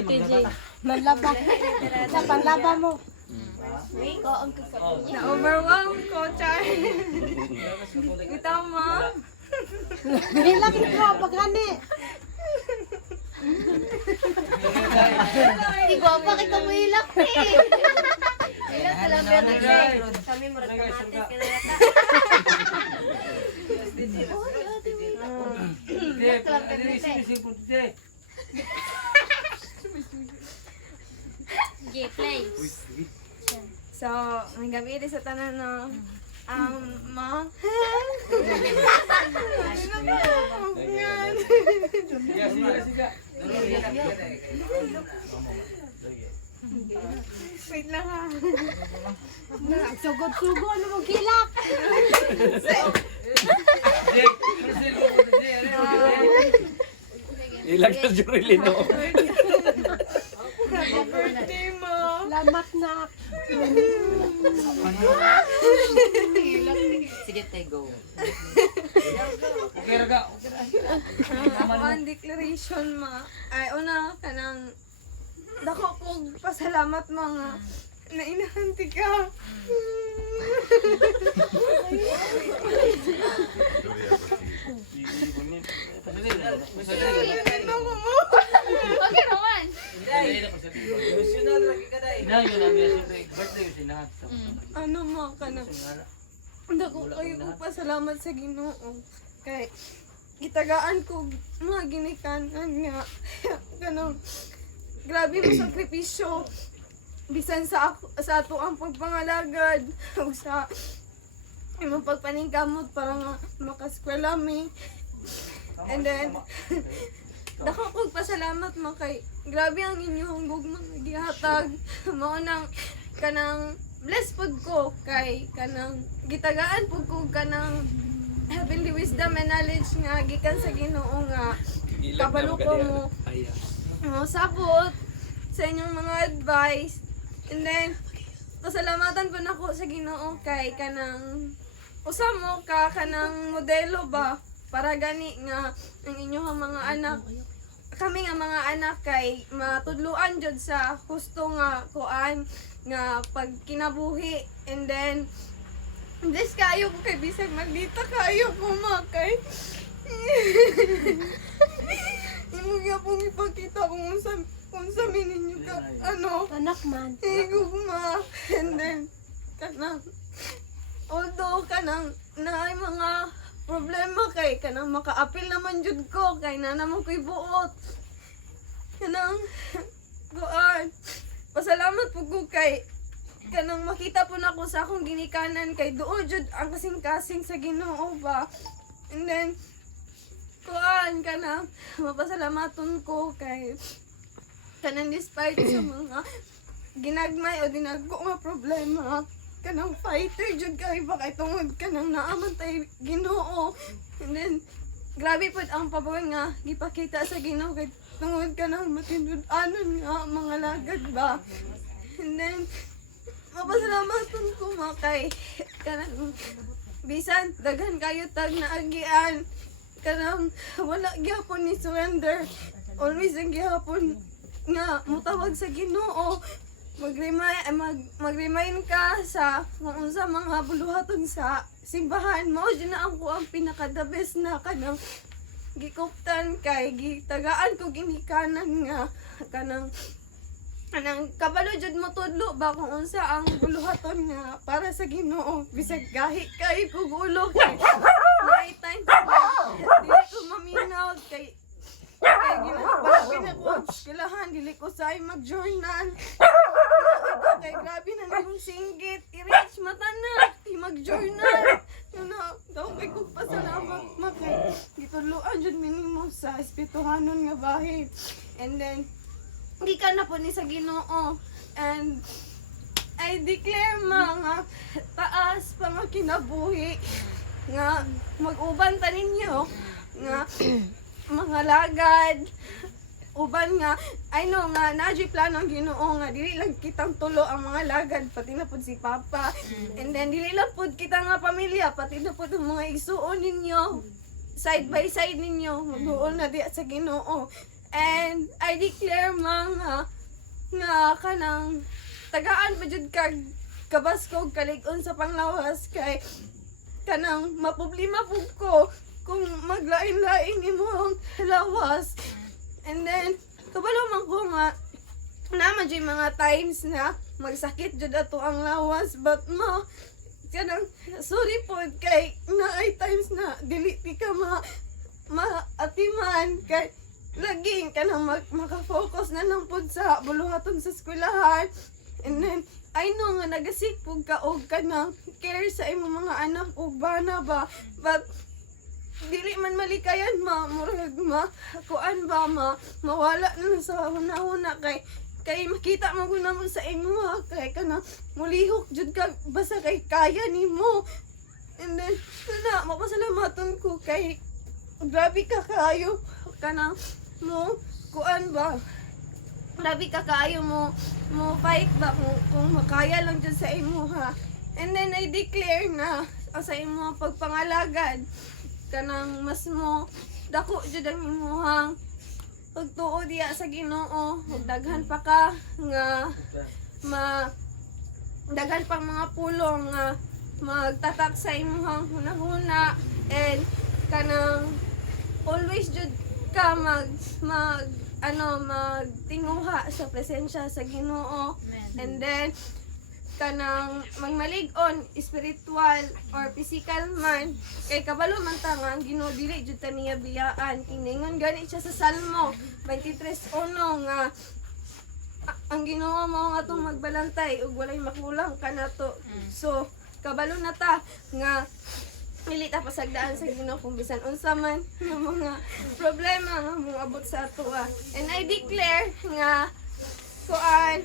TJ. Manlaba. Sa panlaba mo. Na-overwhelm ko, Char. Ito mo. Hilak ito, pagkani. Di ko pa kita mo hilak eh. Hilak ka lang pero kami murag kamatis ka na yata. Okay, play. So, may gabi din sa tanan no. Ma. Wait lang ha. Sugod-sugo, ano mo hilak? Ilag na Jurili, no? Birthday mo. Lamat na. Sige, tayo go. Ako ang declaration ma. Ay, una ka nang dako kong pasalamat mga na inahanti ka. Okay naman. Ano mo ka na? Dako kayo ko pasalamat sa Ginoo. Kay gitagaan ko mga ginikanan nga kanang grabe mo sakripisyo bisan sa ato ang pagpangalagad o sa imong pagpaningkamot para nga makaskwela mi. And then dako kog pasalamat mo kay grabe ang inyong gugmang gihatag mao nang kanang blessed pud ko kay kanang gitagaan pud ko kanang heavenly wisdom and knowledge nga gikan sa Ginoo nga kabalo ko mo sabot sa inyong mga advice. And then pasalamatan po nako sa Ginoo kay kanang usa mo ka kanang modelo ba para gani nga ang inyong mga anak kami nga mga anak kay matudluan jud sa husto nga kuan nga pagkinabuhi. And then bless kayo ko kay bisag magdita kayo ko makay imo gyapon ipakita kung unsa mininyo ka ano Anak man. igugma. And then kanang although kanang naay mga problema kay kanang maka-apil naman jud ko kay nana mo ko'y buot kanang kuan pasalamat po ko kay kanang makita po nako sa akong ginikanan kay duo jud ang kasing-kasing sa Ginoo ba. And then kuan kanang mapasalamaton ko kay kanang despite sa mga ginagmay o dinagko nga problema kanang fighter jud kay ba kay tungod kanang naaman tay Ginoo. And then grabe pud ang pabuhay nga gipakita sa Ginoo kay tungod kanang matindud-anon nga mga lagad ba. And then mapasalamaton ko makay kanang bisan daghan kayo tag naagian kanang wala gyapon ni surrender, always ang gyapon nga mutawag sa Ginoo. Mag-remind ka sa kung unsa mga buluhaton sa simbahan mo. Diyan na ako ang pinaka-the best na kanang gikuptan kay gitagaan ko ginikanan nga kanang kabalo jud mo tudlo ba kung unsa ang buluhaton nga para sa Ginoo. Bisag gahi kay kog ulo kay night time dili ko maminaw kay ginapalapin ako kilahan dili ko say mag-journal kay grabe na nung singgit i-reach mata na mag-journal yun na daw kay kong pasalamat makay gituluan jud minimo sa espirituhanon nga bahin. And then hindi ka na po ni sa Ginoo. And I declare mga taas pa nga kinabuhi nga mag-uban ta ninyo nga mga lagad uban nga I know nga naji plano ang Ginoo nga dili lang kitang tulo ang mga lagad pati na pud si Papa. And then dili lang pud kita nga pamilya pati na pud ang mga igsuon ninyo side by side ninyo magduol na di sa Ginoo. And I declare mga nga kanang tagaan pa jud kag kabaskog kalig-on sa panglawas kay kanang maproblema pug ko kung maglain-lain imong lawas. And then kabalo man ko nga naman jud mga times na magsakit jud ato ang lawas, but kanang sorry po kay naay times na dili ti ka maatiman kay laging ka na makafocus na lang po sa buluhaton sa eskwelahan. And then, I know nga nagasik po ka og ka na care sa imong mga anak o bana ba. But, dili man malikayan murag kuan ba mawala na sa huna-huna kay makita mo ko naman sa imo kay kana mulihok jud ka basta kay kaya nimo. And then, mapasalamaton ko kay grabe ka kayo kana mo kuan ba, grabe ka kayo mo fight ba kung makaya lang dyan sa imo ha. And then I declare na sa imo pagpangalagad kanang mas mo dako jud ang imuhang pagtuo diya sa Ginoo. Daghan pa ka nga daghan pang mga pulong nga magtatak sa imuhang hunahuna, and kanang always jud ka magtinguha sa presensya sa Ginoo. And then kanang magmalig-on spiritual or physical man kay kabalo man ta nga ang Ginoo dili jud ta niya biyaan. Kiningon gani siya sa Salmo 23:1 nga ang Ginoo mao nga atong magbalantay ug walay makulang kanato. So kabalo na ta nga dili ta pasagdaan sa Ginoo kung bisan unsa man nga mga problema nga moabot sa ato. And I declare nga kuan